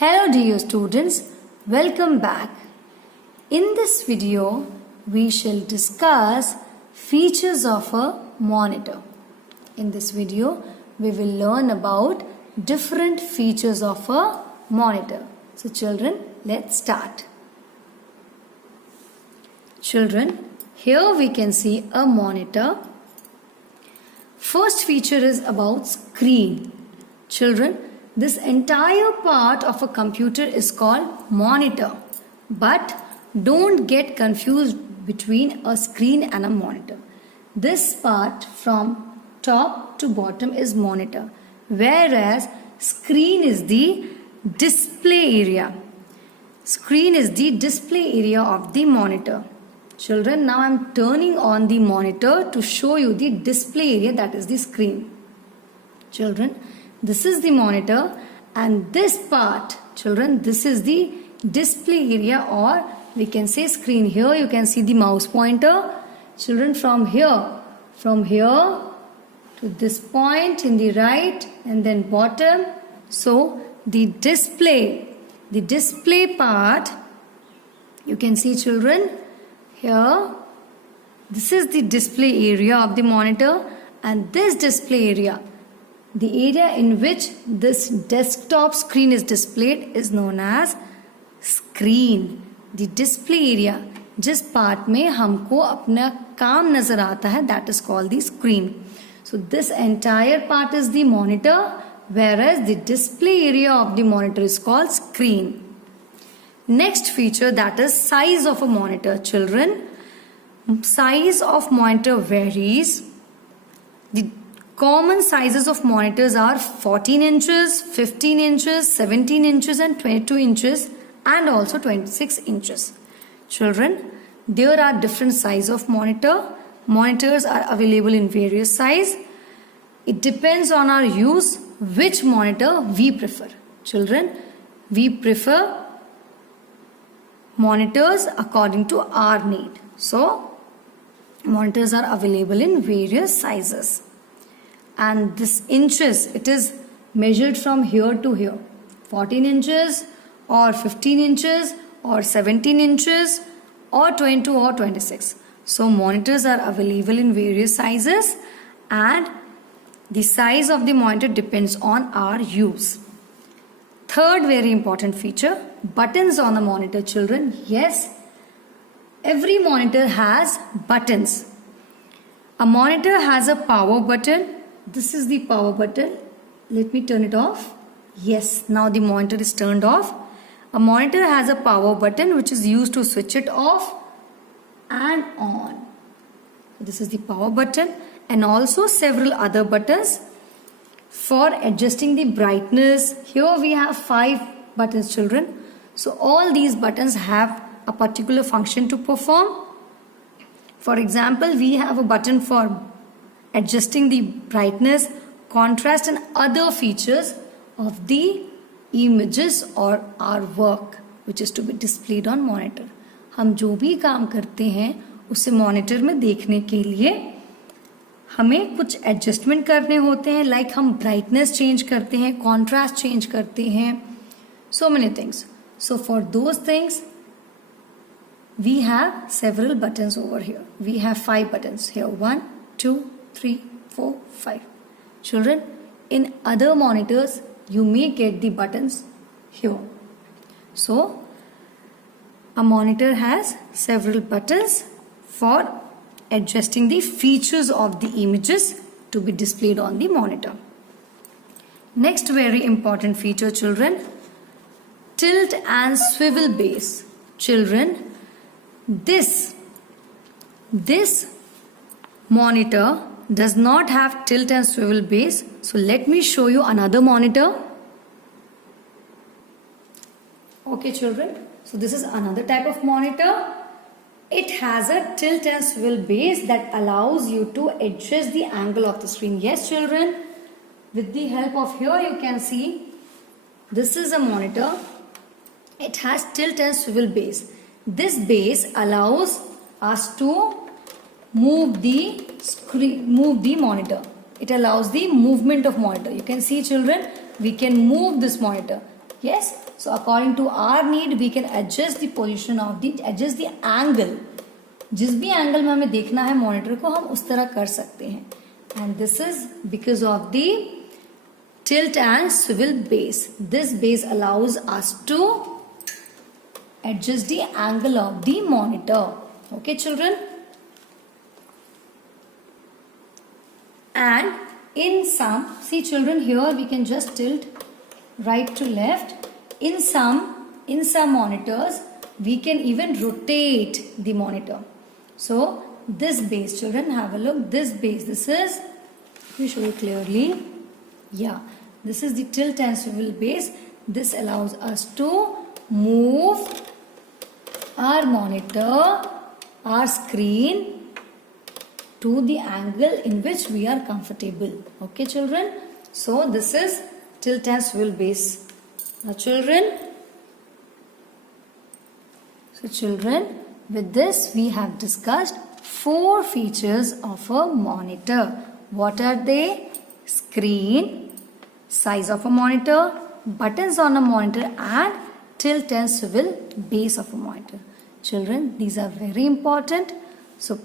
Hello dear students, welcome back. In this video, we shall discuss features of a monitor. In this video, we will learn about different features of a monitor. So children, let's start. Children, here we can see a monitor. First feature is about screen. Children, this entire part of a computer is called monitor. But don't get confused between a screen and a monitor. This part from top to bottom is monitor, whereas screen is the display area. Screen is the display area of the monitor. Children, now I am turning on the monitor to show you the display area, that is the screen. Children, this is the monitor and this part, children, this is the display area, or we can say screen. Here you can see the mouse pointer. Children, from here to this point in the right and then bottom. So the display part, you can see children, here this is the display area of the monitor, and this display area, the area in which this desktop screen is displayed, is known as screen. The display area, जिस part में हमको अपना काम नजर आता है, that is called the screen. So this entire part is the monitor, whereas the display area of the monitor is called screen. Next feature, that is size of a monitor. Children, size of monitor varies. The common sizes of monitors are 14 inches, 15 inches, 17 inches and 22 inches and also 26 inches. Children, there are different size of monitor. Monitors are available in various size. It depends on our use which monitor we prefer. Children, we prefer monitors according to our need. So, monitors are available in various sizes. And this inches, it is measured from here to here. 14 inches or 15 inches or 17 inches or 22 or 26. So, monitors are available in various sizes and the size of the monitor depends on our use. Third very important feature, buttons on the monitor. Children, yes, every monitor has buttons. A monitor has a power button. This is the power button. Let me turn it off. Yes, now the monitor is turned off. A monitor has a power button which is used to switch it off and on. This is the power button, and also several other buttons for adjusting the brightness. Here we have 5 buttons, children. So all these buttons have a particular function to perform. For example, we have a button for adjusting the brightness, contrast and other features of the images or our work which is to be displayed on monitor. हम जो भी काम करते हैं उसे monitor में देखने के लिए हमें कुछ एडजस्टमेंट करने होते हैं, लाइक हम ब्राइटनेस चेंज करते हैं, कॉन्ट्रास्ट चेंज करते हैं, so many things. So for those things we have several buttons over here. We have 5 buttons here. 1, 2, 3, 4, 5. Children, in other monitors you may get the buttons here. So a monitor has several buttons for adjusting the features of the images to be displayed on the monitor. Next very important feature, children, tilt and swivel base. Children, this monitor does not have tilt and swivel base. So let me show you another monitor. Okay children, so this is another type of monitor. It has a tilt and swivel base that allows you to adjust the angle of the screen. Yes children, with the help of here you can see this is a monitor. It has tilt and swivel base. This base allows us to move the monitor. It allows the movement of monitor. You can see children, we can move this monitor. Yes, so according to our need we can adjust the angle. जिस भी angle में हमें देखना है monitor को हम उस तरह कर सकते हैं. And this is because of the tilt and swivel base. This base allows us to adjust the angle of the monitor. Okay, children? And in some, see children, here we can just tilt right to left. In some monitors, we can even rotate the monitor. So this base, children, have a look. This base, this is, let me show you clearly. Yeah, this is the tilt and swivel base. This allows us to move our monitor, our screen to the angle in which we are comfortable. Okay, children? So this is tilt and swivel base. Now children, with this we have discussed 4 features of a monitor. What are they? Screen, size of a monitor, buttons on a monitor, and tilt and swivel base of a monitor. Children, these are very important. So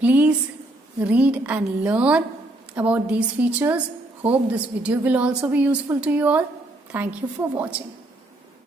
please read and learn about these features. Hope this video will also be useful to you all. Thank you for watching.